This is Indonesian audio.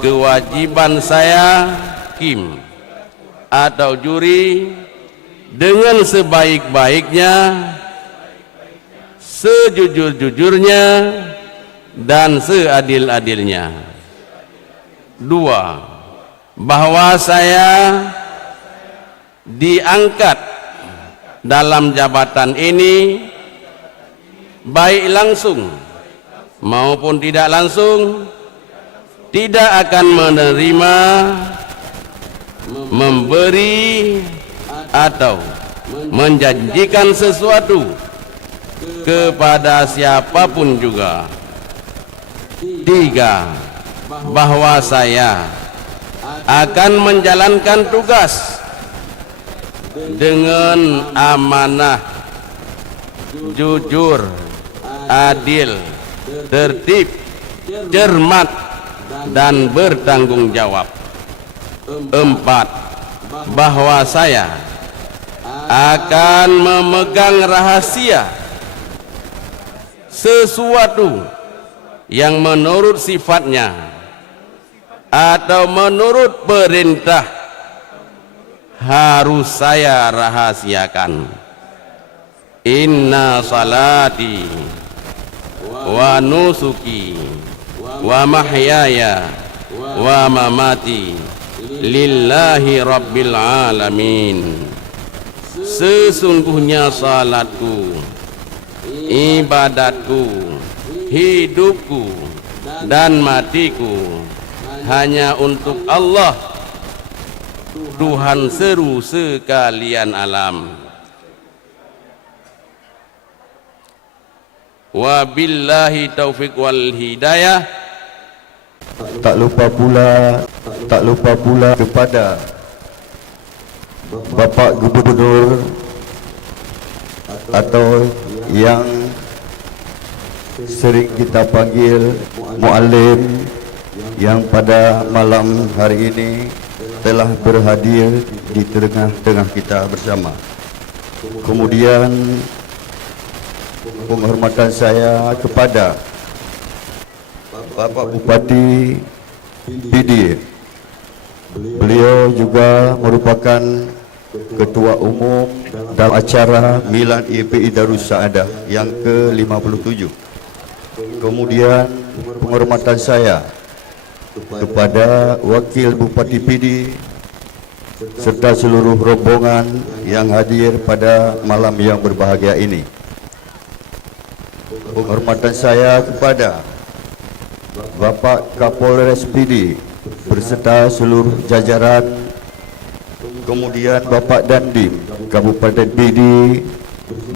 kewajiban saya Kim atau juri dengan sebaik-baiknya, sejujur-jujurnya, dan seadil-adilnya. 2. Bahwa saya diangkat dalam jabatan ini baik langsung maupun tidak langsung, tidak akan menerima, memberi atau menjanjikan sesuatu kepada siapapun juga. 3. Bahwa saya akan menjalankan tugas dengan amanah, jujur, adil, tertib, cermat, dan bertanggung jawab. 4. Bahwa saya akan memegang rahasia sesuatu yang menurut sifatnya atau menurut perintah harus saya rahasiakan. Inna salati wa nusuki wa mahyaya wa mamati lillahi rabbil alamin. Sesungguhnya salatku, ibadatku, hidupku, dan matiku hanya untuk Allah, Tuhan seru sekalian alam. Wabillahi taufiq wal hidayah. Tak lupa pula kepada Bapak Gubernur atau yang sering kita panggil Muallim, yang pada malam hari ini telah berhadir di tengah-tengah kita bersama. Kemudian penghormatan saya kepada Bapak Bupati PD. Beliau juga merupakan Ketua Umum dalam acara Milad YPI Darus Saadah yang ke-57. Kemudian penghormatan saya kepada Wakil Bupati PD serta seluruh rombongan yang hadir pada malam yang berbahagia ini. Penghormatan saya kepada Bapak Kapolres PD berserta seluruh jajaran, kemudian Bapak Dandim Kabupaten PD,